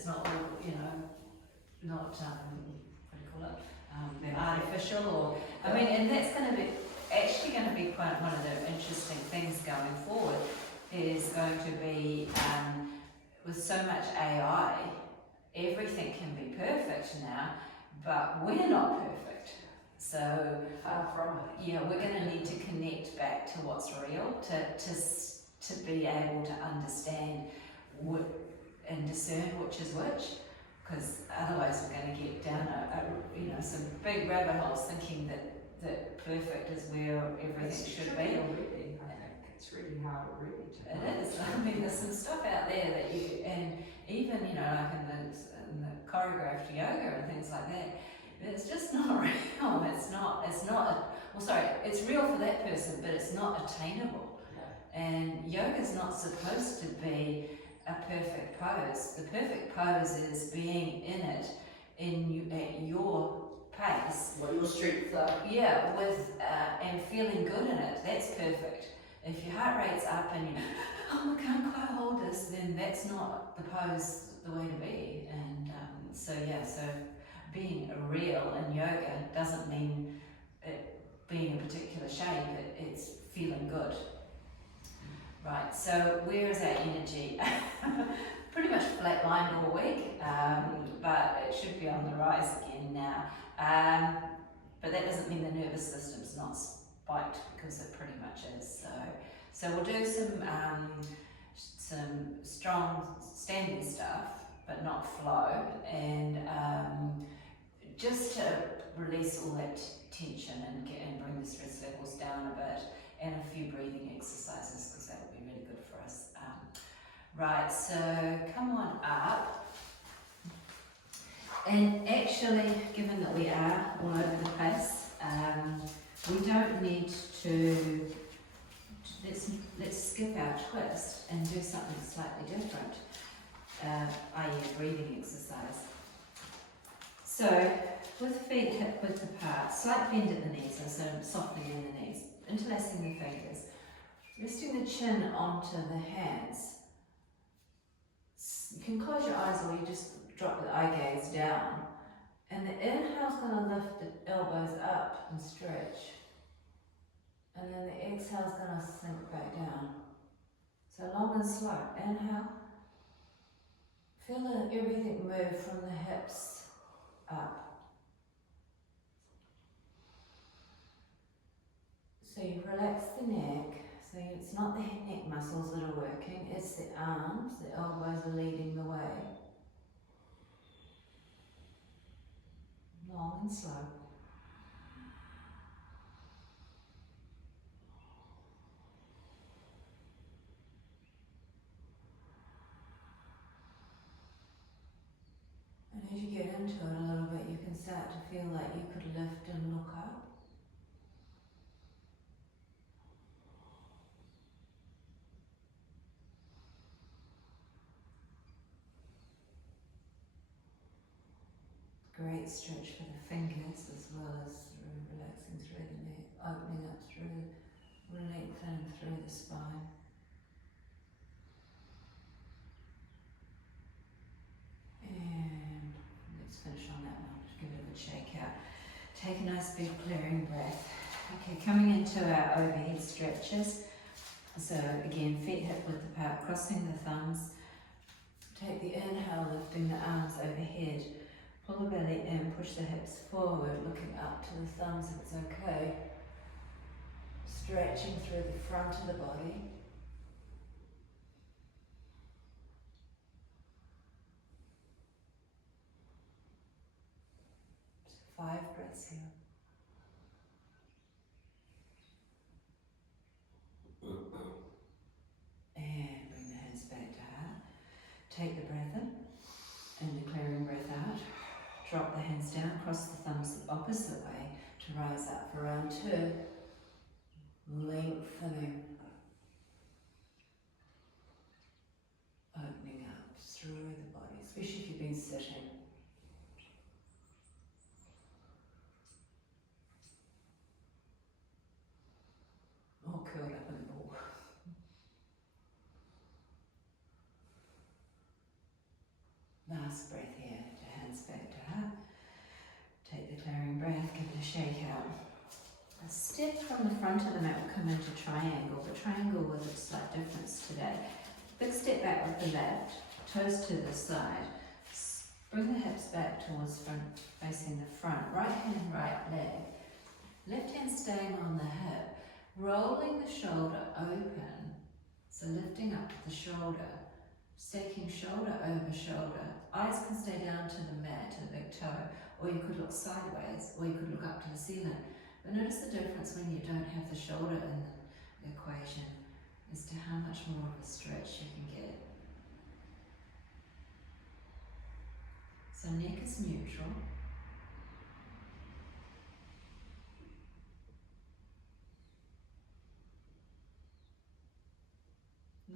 it's not all, you know, not, what do you call it, artificial, or, I mean, and that's going to be, actually going to be quite one of the interesting things going forward, is going to be, with so much AI, everything can be perfect now, but we're not perfect. So, far from it. yeah, we're going to need to connect back to what's real, to be able to understand and discern which is which, because otherwise we're going to get down some big rabbit holes thinking that perfect is where everything should be. Already, I think it's really hard already to know. It is. I mean, there's some stuff out there that you, and even, you know, like in the choreographed yoga and things like that, it's just not real. It's not, it's real for that person, but it's not attainable. Yeah. And yoga's not supposed to be a perfect pose. The perfect pose is being in it, at your pace. What your strengths are. Yeah, and feeling good in it. That's perfect. If your heart rate's up and you, I can't quite hold this, then that's not the pose, the way to be. And so being real in yoga doesn't mean it being a particular shape. It's feeling good. Right, so where is our energy? Pretty much flatlined all week, but it should be on the rise again now. But that doesn't mean the nervous system's not spiked, because it pretty much is. So we'll do some strong standing stuff, but not flow, and just to release all that tension and bring the stress levels down a bit, and a few breathing exercises, because that will be really good for us. Right, so come on up. And actually, given that we are all over the place, we don't need to, let's skip our twist and do something slightly different, i.e. a breathing exercise. So, with feet hip width apart, slight bend at the knees, so softening in the knees, interlacing the fingers, resting the chin onto the hands. You can close your eyes, or you just drop the eye gaze down. And the inhale's going to lift the elbows up and stretch. And then the exhale's going to sink back down. So long and slow. Inhale. Feel everything move from the hips up. So you relax the neck. So it's not the neck muscles that are working, it's the arms, the elbows are leading the way. Long and slow. And as you get into it a little bit, you can start to feel like you could lift and look up. Great stretch for the fingers, as well as relaxing through the neck, opening up through, lengthening through the spine. And let's finish on that one, just give it a good shake out. Take a nice big clearing breath. Okay, coming into our overhead stretches. So again, feet hip width apart, crossing the thumbs. Take the inhale, lifting the arms overhead. Pull the belly in, push the hips forward, looking up to the thumbs if it's okay. Stretching through the front of the body. So 5 breaths here. And bring the hands back to heart. Take the breath in and the clearing breath out. Drop the hands down, cross the thumbs the opposite way to rise up for round 2. Lengthening. Opening up through the body, especially if you've been sitting. Or curled up in a ball. Now Nice breath here. Hands back to heart. Take the clearing breath, give it a shake out. A step from the front of the mat will come into triangle, but triangle with a slight difference today. Big step back with the left, toes to the side. Bring the hips back towards front, facing the front. Right hand, right leg. Left hand staying on the hip. Rolling the shoulder open. So lifting up the shoulder. Staking shoulder over shoulder. Eyes can stay down to the mat, to the big toe. Or you could look sideways, or you could look up to the ceiling. But notice the difference when you don't have the shoulder in the equation as to how much more of a stretch you can get. So neck is neutral.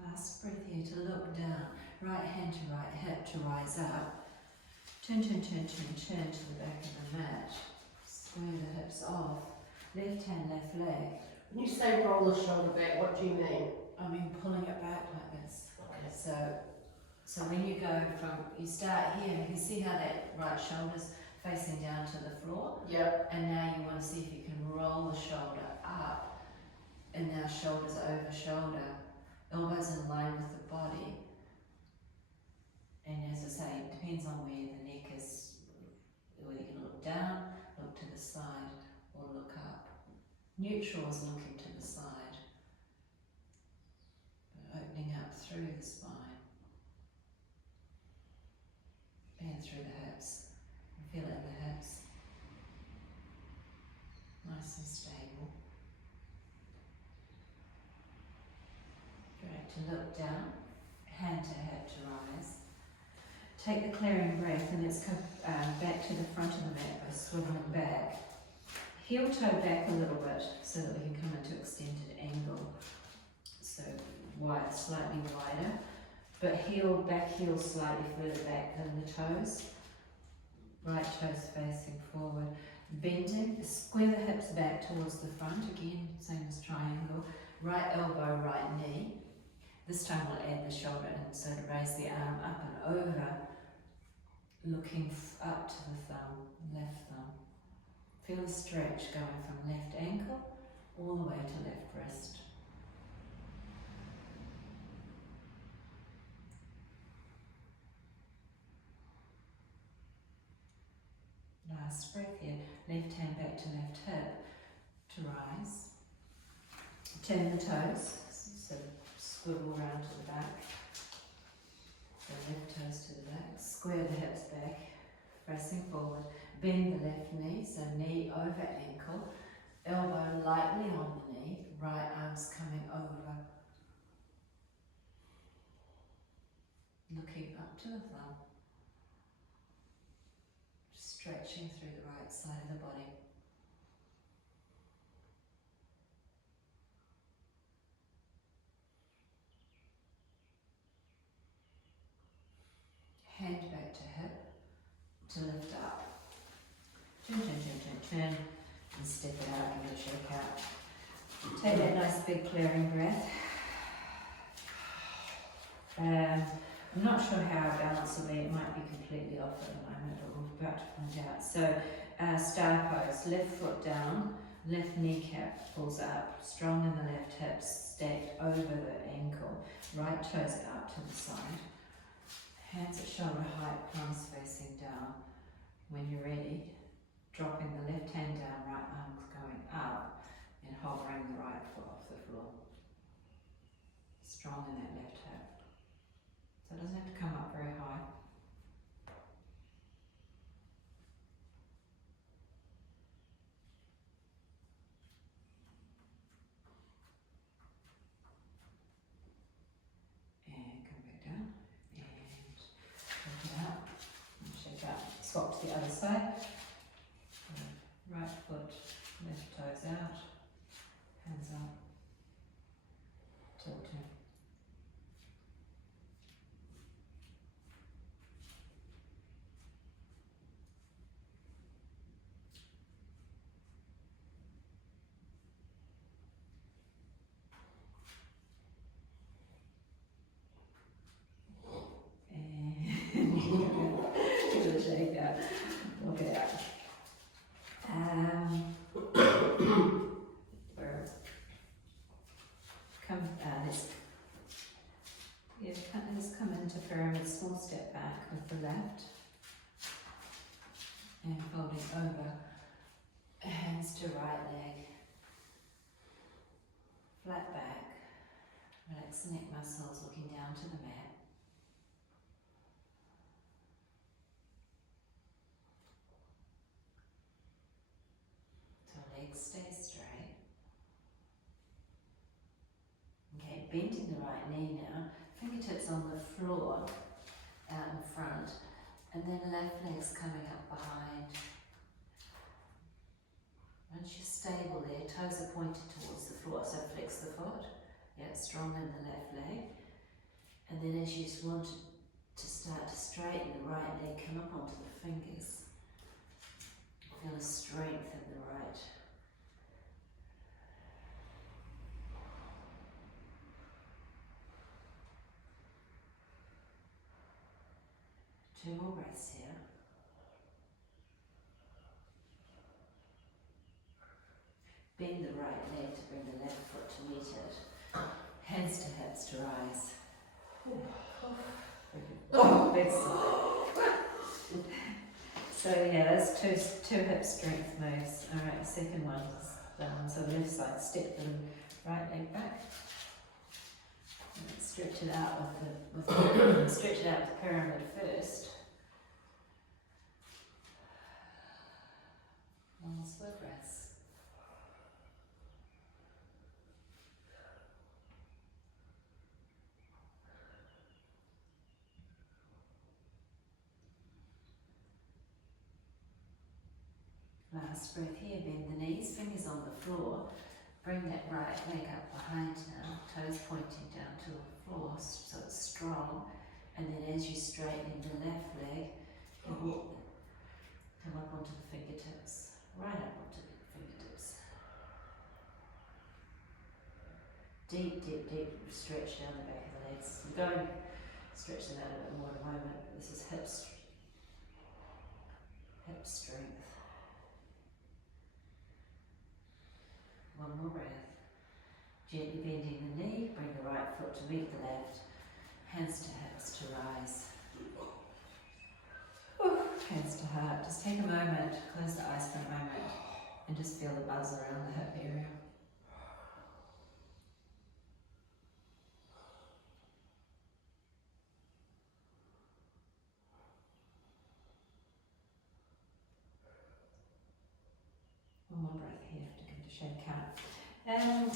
Last breath here to look down. Right hand to right hip to rise up. Turn to the back of the mat. Square the hips off. Left hand, left leg. When you say roll the shoulder back, what do you mean? I mean pulling it back like this. Okay. So when you go from, you start here, you can see how that right shoulder's facing down to the floor. Yep. And now you want to see if you can roll the shoulder up. And now shoulders over shoulder. Elbows in line with the body. And as I say, it depends on where the neck is, whether you can look down, look to the side, or look up. Neutral is looking to the side, but opening up through the spine and through the hips. Feel it in the hips. Nice and stable. Great, to look down, hand to hip to rise. Take the clearing breath and let's go back to the front of the mat by swiveling back. Heel toe back a little bit so that we can come into extended angle. So wide, slightly wider, but back heel slightly further back than the toes. Right toes facing forward. Bending, square the hips back towards the front, again, same as triangle. Right elbow, right knee. This time we'll add the shoulder in, so to raise the arm up and over, looking up to the thumb, left thumb. Feel the stretch going from left ankle all the way to left wrist. Last breath here, left hand back to left hip to rise. Turn the toes, so swivel around to the back. So left toes to the back, square the hips back, pressing forward. Bend the left knee, so knee over ankle, elbow lightly on the knee, right arm's coming over. Looking up to the thumb. Stretching through the right side of the body. Hand back to hip to lift up. Turn, and step it out, give it a shake out. Take that nice big clearing breath. I'm not sure how our balance will be, it might be completely off at the moment, but we're about to find out. So, star pose, left foot down, left kneecap pulls up, strong in the left hips, stacked over the ankle, right toes out to the side. Hands at shoulder height, palms facing down. When you're ready, dropping the left hand down, right arm going up, and hovering the right foot off the floor. Strong in that left hip. So it doesn't have to come up very high. And come back down. And shake it out. And shake out. Swap to the other side. Right foot, left toes out. Hands up. Tilt turn. yeah. Look at that. Where come let's come into pyramid, small step back with the left and folding over, hands to right leg, flat back, relax neck muscles, looking down to the mat. So legs stay straight. Okay, bending the right knee now, fingertips on the floor out in front, and then left leg's coming up behind. Once you're stable there, toes are pointed towards the floor, so flex the foot. Yeah, strong in the left leg. And then as you want to start to straighten the right leg, come up onto the fingers. Feel a strength in the right. Two more breaths here. Bend the right leg to bring the left foot to meet it. Hands to hips to rise. Big sigh. So yeah, that's two hip strength moves. Alright, second one is so left side, step the right leg back. And then stretch it out with stretch it out with the pyramid first. One slow breaths. Last breath here, bend the knees, fingers on the floor. Bring that right leg up behind now, toes pointing down to the floor so it's strong. And then as you straighten the left leg, you walk, come up onto the fingertips, right up onto the fingertips. Deep, deep, deep stretch down the back of the legs. We're going to stretch them out a bit more in a moment. This is hip strength. One more breath. Gently bending the knee, bring the right foot to meet the left. Hands to hips to rise. Hands to heart. Just take a moment, close the eyes for a moment, and just feel the buzz around the hip area. One more breath here to give it a shake out. And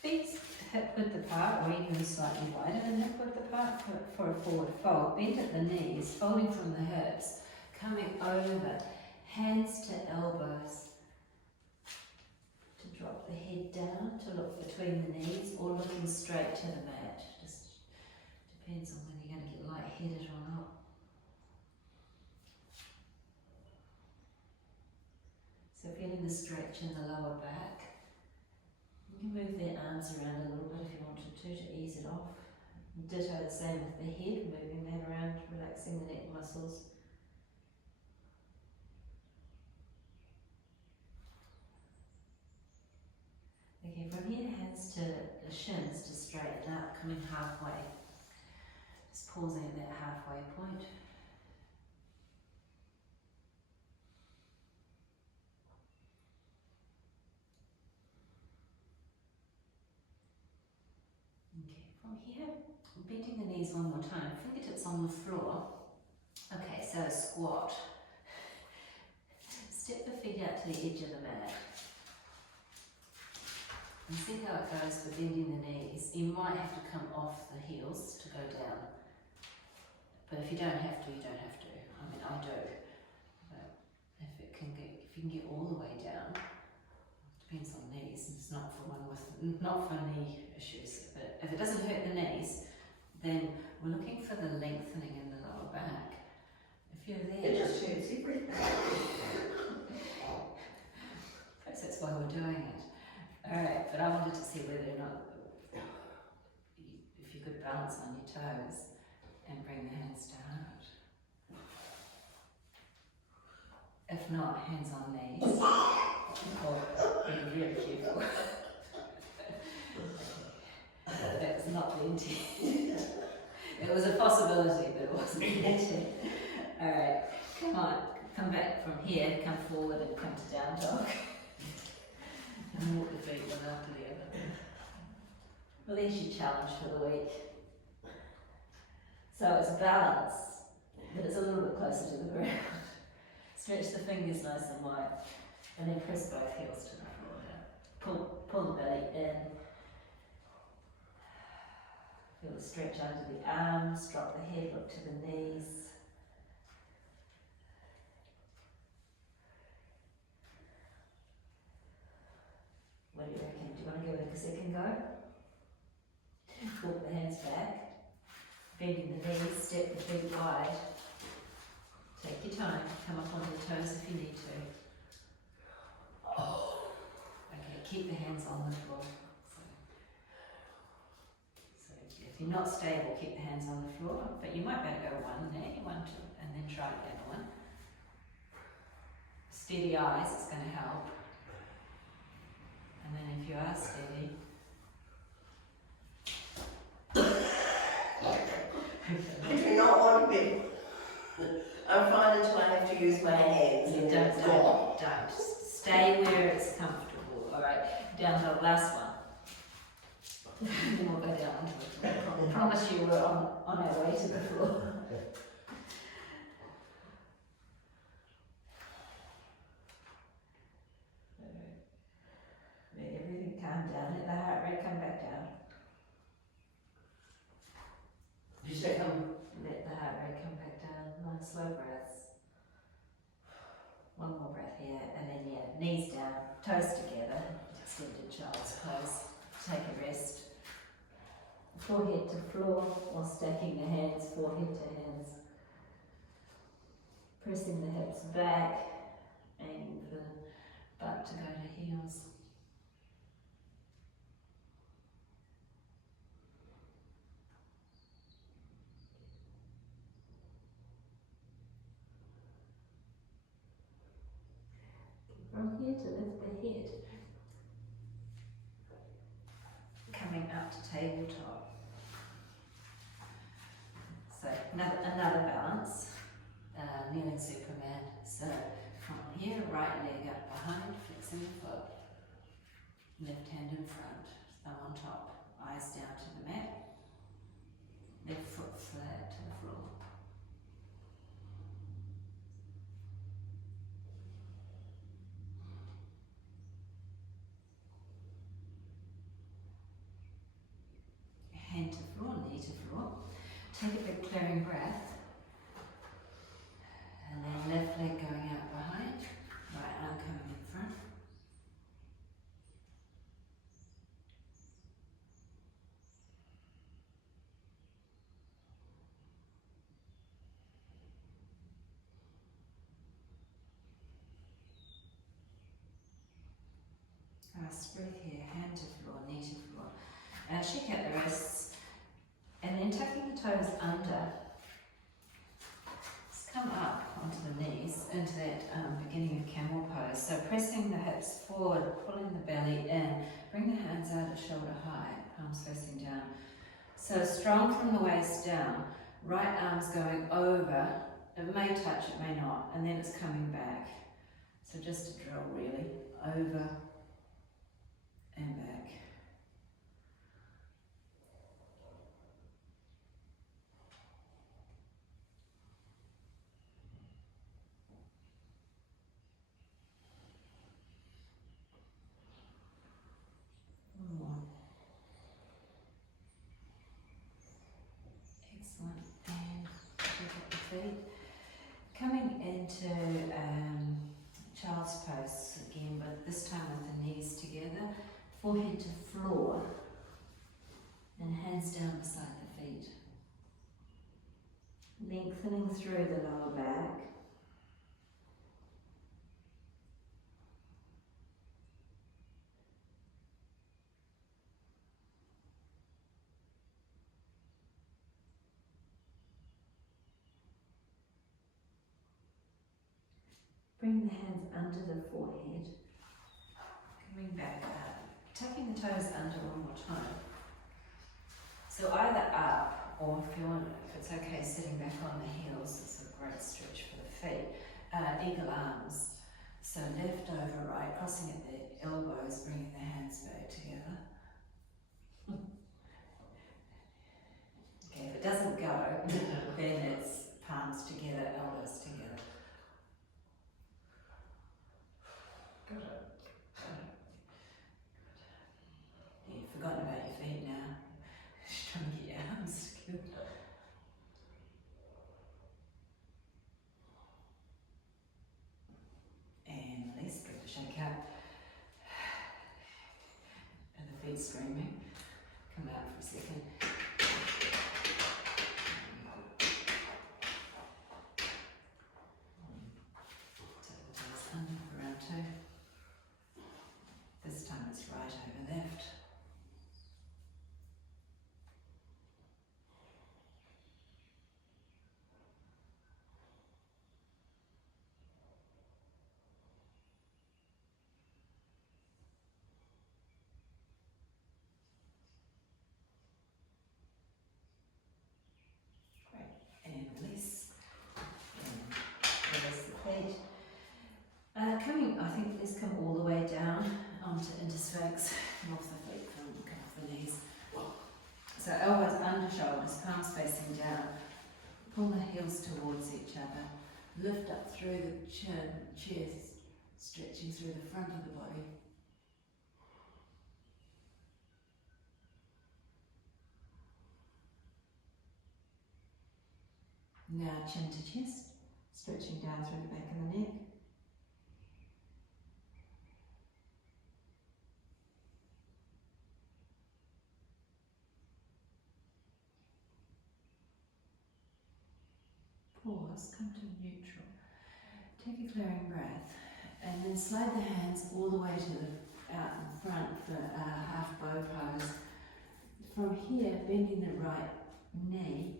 feet hip width apart, or even slightly wider than hip width apart for a forward fold. Bend at the knees, folding from the hips, coming over, hands to elbows. To drop the head down, to look between the knees, or looking straight to the mat. Just depends on whether you're going to get lightheaded or not. So feeling the stretch in the lower back. You can move the arms around a little bit if you wanted to ease it off. Ditto the same with the head, moving that around, relaxing the neck muscles. Okay, from here, hands to the shins to straighten up, coming halfway. Just pausing at that halfway point. Okay, from here, bending the knees one more time, fingertips on the floor. Okay, so squat. Step the feet out to the edge of the mat. And see how it goes for bending the knees. You might have to come off the heels to go down. But if you don't have to, you don't have to. I mean, I do. But if you can get all the way down, depends on knees. It's not for not for knee issues. But if it doesn't hurt the knees, then we're looking for the lengthening in the lower back. If you're there, It just hurts everything. perhaps that's why we're doing it. Alright, but I wanted to see whether or not if you could balance on your toes and bring the hands to heart. if not, hands on knees. Or be really careful. That was not the intent. It was a possibility, but it wasn't the intent. Alright, come on, come back from here, come forward and come to down dog. And walk the feet one after the other. Well, there's your challenge for the week. So it's balance, but it's a little bit closer to the ground. Stretch the fingers nice and wide, and then press both heels to the floor. Pull the belly in. Feel the stretch under the arms, drop the head, look to the knees. What do you reckon? Do you want to give it a second go? Walk the hands back, bending the knees, step the feet wide. Take your time, come up onto the toes if you need to. Okay, keep the hands on the floor. So if you're not stable, keep the hands on the floor, but you might better go one knee, one, two, and then try the other one. Steady eyes, it's going to help. And then if you are steady, I do not want to be. I'm fine until I have to use my hands. you And don't, it's don't, gone. don't. Stay where it's comfortable. Alright, down to the last one. Then we'll go down onto the floor. I promise you we're on our way to the floor. Let everything calm down. Let the heart rate come back down. You say come. Let the heart rate come back down. Nice slow breaths. One more breath here, and then knees down, toes together, extended child's pose. Take a rest. Forehead to floor while stacking the hands, forehead to hands. Pressing the hips back, aiming for the butt to go to heels. From here to lift the head. Coming up to tabletop. So another balance, kneeling Superman. So from here, right leg up behind, flexing the foot. Left hand in front, thumb on top, eyes down to the mat. Left foot flat to the floor. Hand to floor, knee to floor. Take a big clearing breath. And then left leg going out behind, right arm coming in front. Last breath here, hand to floor, knee to floor. Shake out the wrists, and then tucking the toes under. Just come up onto the knees, into that beginning of camel pose. So pressing the hips forward, pulling the belly in. Bring the hands out at shoulder height, palms facing down. So strong from the waist down. Right arm's going over. It may touch, it may not, and then it's coming back. So just a drill really, over and back. Excellent. And pick up the feet. Coming into child's pose again, but this time with the knees together, forehead to floor, and hands down beside the feet. Lengthening through the lower back. Bring the hands under the forehead. Coming back up. Tucking the toes under one more time. So either up, or if you want, if it's okay, sitting back on the heels. It's a great stretch for the feet. Eagle arms. So left over right, crossing at the elbows, bringing the hands back together. Okay, if it doesn't go, then it's palms together, elbows together. Got it. You've forgotten about your feet now. Just trying to get your arms together. And release, give it a shake out. And the feet streaming. Come out for a second. Take the toes under for round two. This time it's right over left. And release. And release the feet. Coming, I think let's come all the way down onto intersphinx. Come off the feet, come off the knees. So elbows under shoulders, palms facing down. Pull the heels towards each other. Lift up through the chin, chest, stretching through the front of the body. Now chin to chest, stretching down through the back of the neck. Pause, come to neutral. Take a clearing breath and then slide the hands all the way to the out in front for a half bow pose. From here, bending the right knee,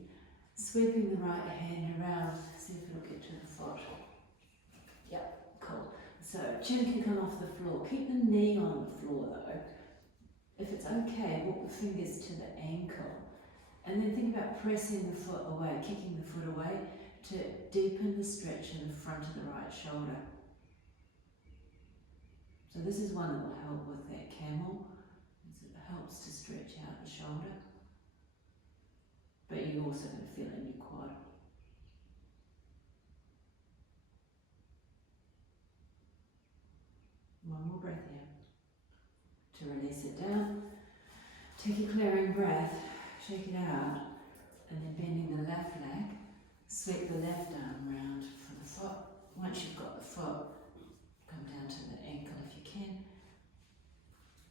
sweeping the right hand around, see if it'll get to the foot. Yep, cool. So chin can come off the floor. Keep the knee on the floor though. If it's okay, walk the fingers to the ankle. And then think about pressing the foot away, kicking the foot away to deepen the stretch in the front of the right shoulder. So this is one that will help with that camel. It helps to stretch out the shoulder. But you're also going to feel it in your quad. One more breath here. To release it down. Take a clearing breath, shake it out, and then bending the left leg, sweep the left arm round for the foot. Once you've got the foot, come down to the ankle if you can,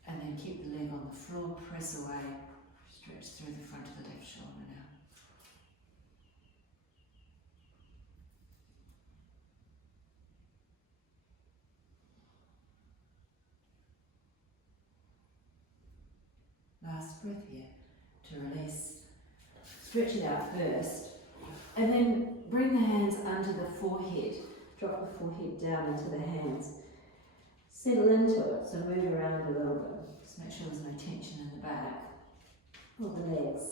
and then keep the leg on the floor, press away, stretch through the front of the left shoulder now. Last breath here to release. Stretch it out first, and then bring the hands under the forehead. Drop the forehead down into the hands. Settle into it, so move around a little bit. Just make sure there's no tension in the back or the legs.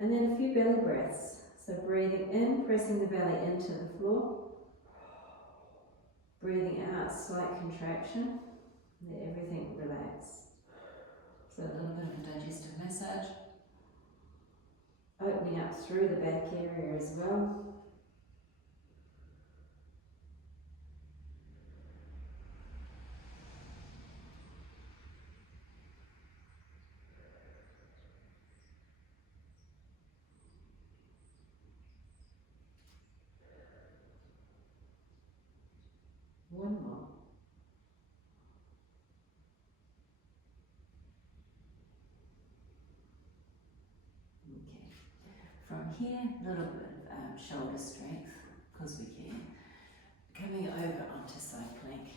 And then a few belly breaths. So breathing in, pressing the belly into the floor. Breathing out, slight contraction. Let everything relax. So a little bit of a digestive massage. Opening up through the back area as well. One more. Okay. From here, a little bit of shoulder strength, because we can. Coming over onto side plank.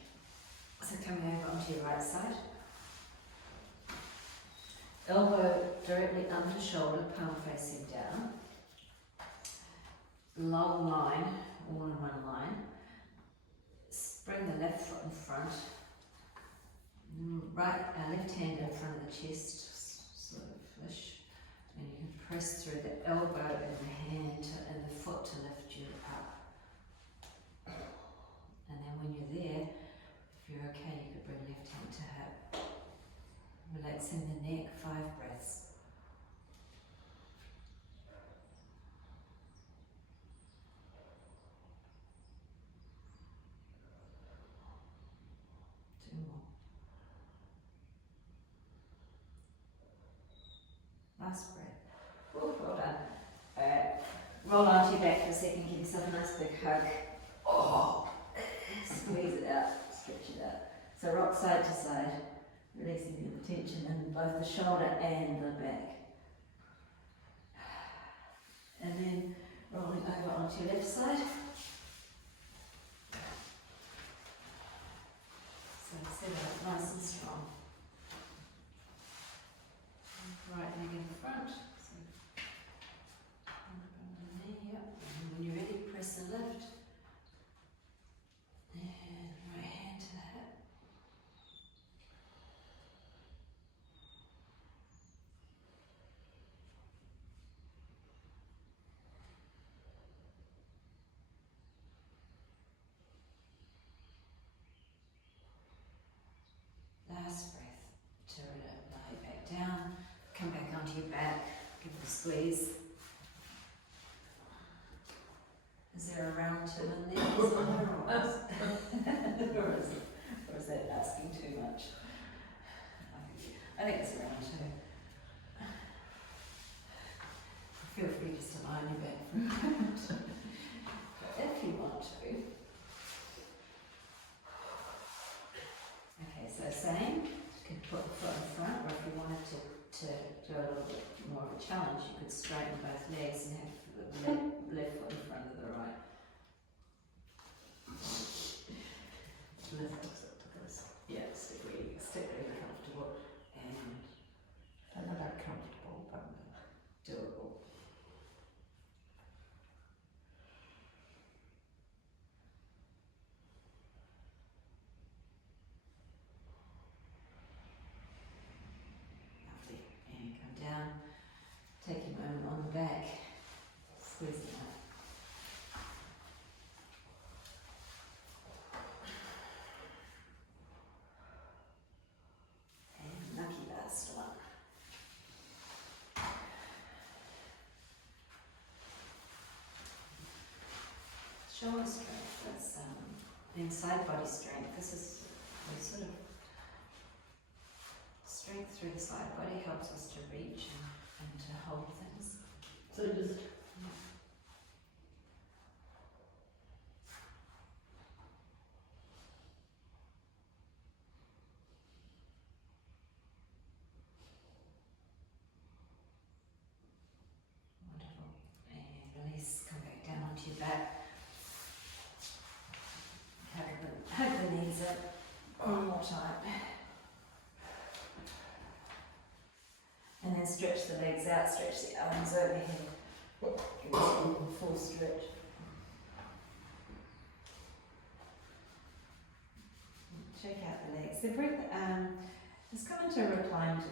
So coming over onto your right side. Elbow directly under shoulder, palm facing down. Long line, all in one line. bring the left foot in front, left hand in front of the chest, sort of flush, and you can press through the elbow and the hand and the foot to lift you up. And then when you're there, if you're okay, you could bring left hand to hip. Relaxing the neck, 5 breaths. Two more. Last breath. Ooh, well done. Roll onto your back for a second, give yourself a nice big hug. Oh, squeeze it out, stretch it out. So rock side to side, releasing the tension in both the shoulder and the back. And then rolling over onto your left side. So set it up nice and strong. Right leg in the front. So yep. And when you're ready, press and lift. And right hand to the hip. Last breath. Turn it, lie back down. Come back onto your back. Give it a squeeze. Is there a round 2 in there? Or is that asking too much? I think it's a round 2. Feel free just to lie on your back for a moment. But if you want to. Okay, so same. You can put the foot in front, or if you wanted to do a little bit more of a challenge, you could straighten both legs and have the left foot in front of the right. Yeah, stick really comfortable and Another comfortable, but doable. Lovely. And come down. Take a moment on the back. Squeeze it out. And lucky last one. Shoulder strength, that's inside body strength. This is the sort of strength through the side body helps us to reach and to hold things. So just Wonderful. And release, come back down onto your back. Hug the knees up. One more time. And then stretch the legs out, stretch the arms overhead. Give yourself a full stretch. Check out the legs. Let's come into a reclined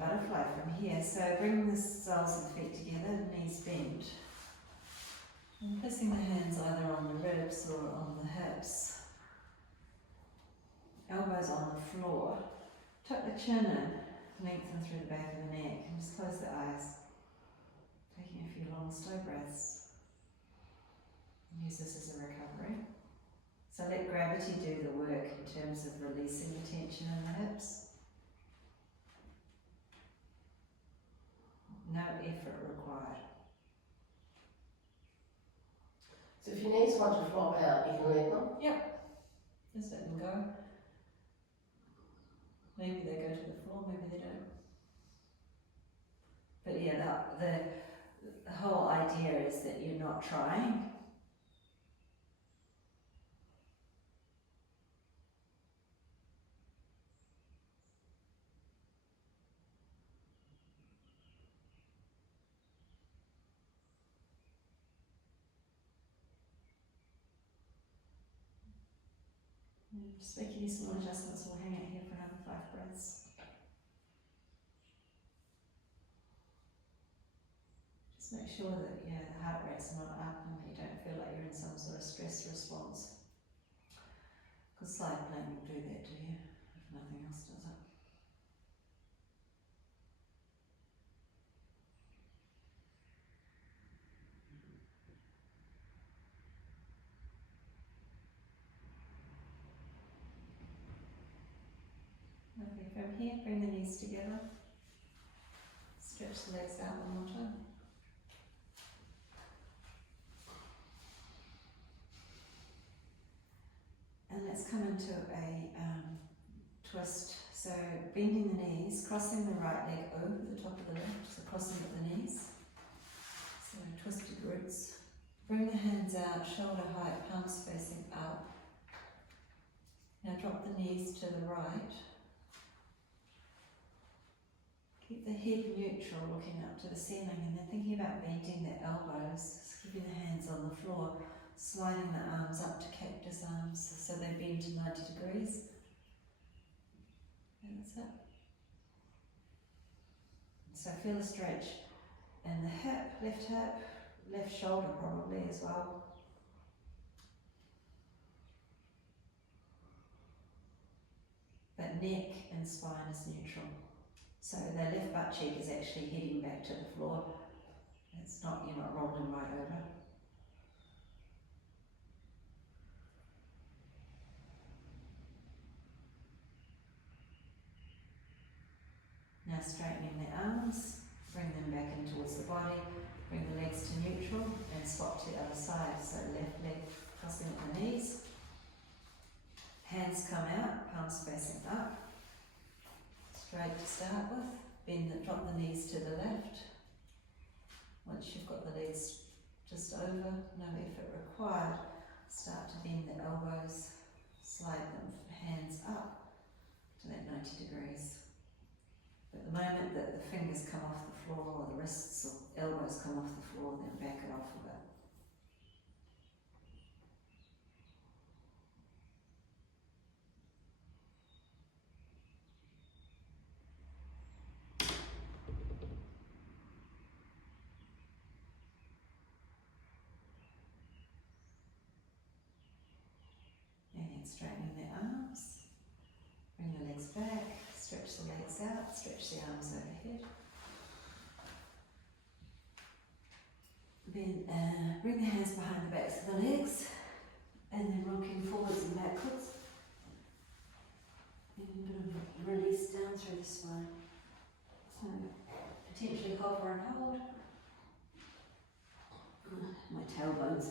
butterfly from here. So bring the soles of the feet together, knees bent. And placing the hands either on the ribs or on the hips. Elbows on the floor. Tuck the chin in. Lengthen through the back of the neck and just close the eyes. Taking a few long, slow breaths. Use this as a recovery. So let gravity do the work in terms of releasing the tension in the hips. No effort required. so if your knees want to flop out, you can let them. Yep. Just let them go. Maybe they go to the floor, maybe they don't. But yeah, the whole idea is that you're not trying. Just make any small adjustments. We'll hang out here for another 5 breaths. Just make sure that the heart rate's not up and that you don't feel like you're in some sort of stress response. Because side playing will do that to you, if nothing else does it. Lovely. From here, bring the knees together. Stretch the legs out one more time. And let's come into a twist. So bending the knees, crossing the right leg over the top of the left, so crossing at the knees. So twisted roots. Bring the hands out, shoulder height, palms facing up. Now drop the knees to the right. Keep the head neutral, looking up to the ceiling, and then thinking about bending the elbows, keeping the hands on the floor, sliding the arms up to cactus arms so they bend to 90 degrees. And that's it. So feel a stretch in the hip, left shoulder probably as well. But neck and spine is neutral. So the left butt cheek is actually heading back to the floor. It's not, you're not rolling right over. Now straightening the arms, bring them back in towards the body, bring the legs to neutral and swap to the other side. So left leg crossing at the knees. Hands come out, palms facing up. Straight to start with. Drop the knees to the left. Once you've got the legs just over, no effort required, start to bend the elbows, slide them hands up to that 90 degrees. But the moment that the fingers come off the floor or the wrists or elbows come off the floor, then back it off a bit. Straightening the arms, bring the legs back, stretch the legs out, stretch the arms overhead. Then bring the hands behind the backs of the legs and then rocking forwards and backwards. And a bit of a release down through the spine. So potentially hover and hold. My tailbone's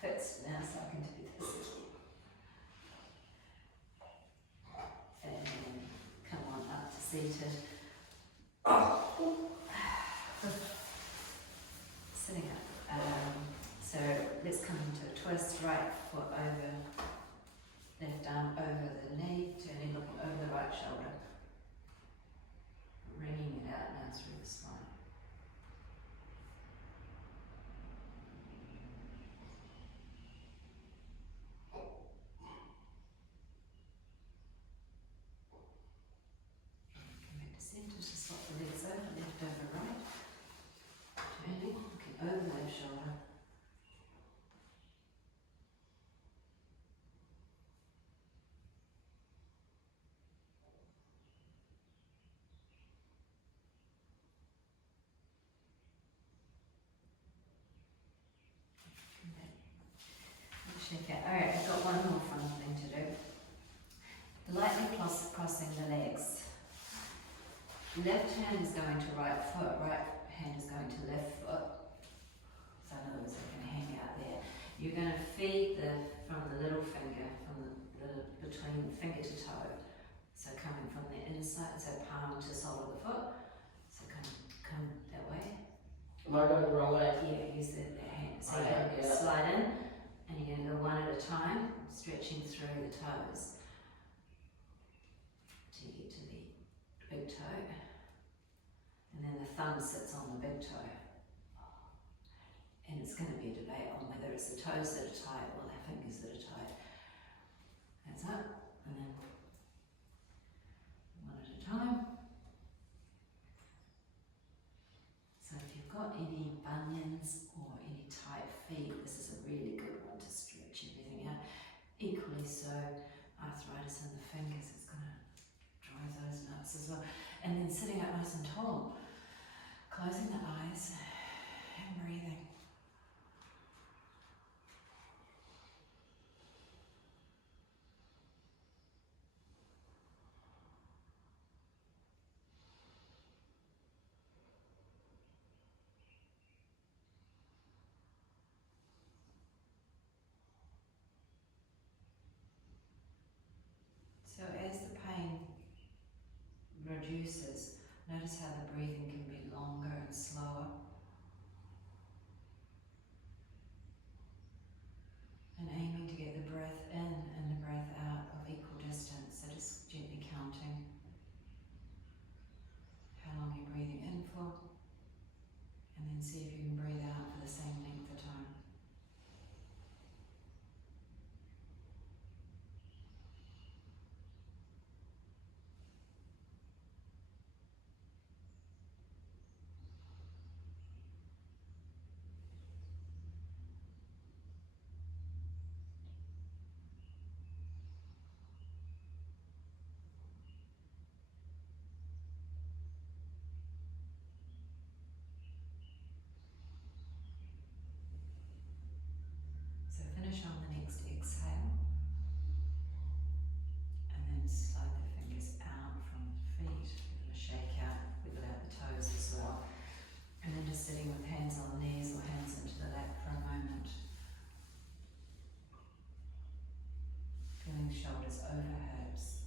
fixed now so I can do this. Seated. Sitting up. So let's come into a twist, right foot over, left arm over the knee, turning, looking over the right shoulder. Wringing it out now through the spine. Centre to swap the legs over, left over right. Turning, looking over the left shoulder. Shake out. Alright, I've got one more fun thing to do. Lightly crossing the legs. Left hand is going to right foot, right hand is going to left foot. So in other words, I can hang out there. You're going to feed from the little finger, from the between finger to toe. So coming from the inside, so palm to sole of the foot. So come that way. Am I going the wrong way? Yeah, use the hand. So Okay, you're going to slide in, and you're going to go one at a time, stretching through the toes till you get to the big toe. And then the thumb sits on the big toe. And it's going to be a debate on whether it's the toes that are tight or the fingers that are tight. And That's it. And then one at a time. So if you've got any bunions or any tight feet, this is a really good one to stretch everything out. Equally so, arthritis in the fingers is going to drive those nuts as well. And then sitting up nice and tall, closing the eyes and breathing. So as the pain reduces, notice how the breathing can be longer and slower. And aiming to get the breath in and the breath out of equal distance, so just gently counting how long you're breathing in for, and then see if you can breathe out for the same length of time. So finish on the next exhale, and then slide the fingers out from the feet. We're going to shake out, wiggle out the toes as well. And then just sitting with hands on the knees or hands into the lap for a moment. Feeling shoulders over hips.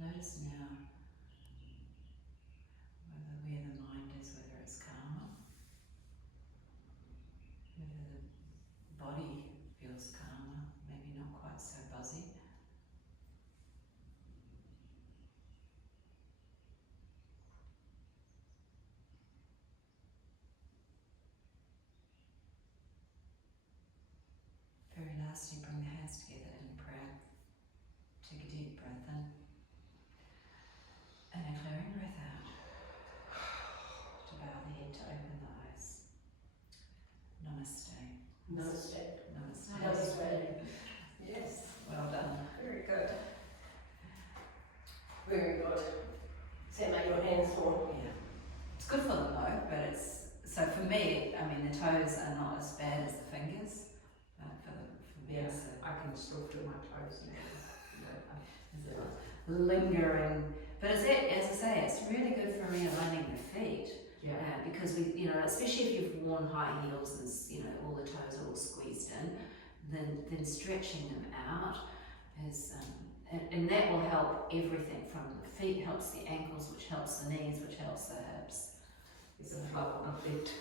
Notice now where the mind is, whether it's calmer, whether the body feels calmer, maybe not quite so buzzy. Very lastly, bring the hands together in prayer. Take a deep breath in and a clearing breath out. To bow the head, to open the eyes. Namaste. Namaste. Namaste. Namaste. Yes, Well done. very good. Very good. Does that make your hands sore? Yeah. It's good for them though, but it's, so for me, I mean the toes are not as bad as the fingers, but for me Yeah, it's I can still feel my toes now. a lingering, but as I say, it's really good for realigning the feet. Yeah. Because we, you know, especially if you've worn high heels and you know all the toes are all squeezed in, then stretching them out is, and that will help everything from the feet, helps the ankles, which helps the knees, which helps the hips. It's a flow effect.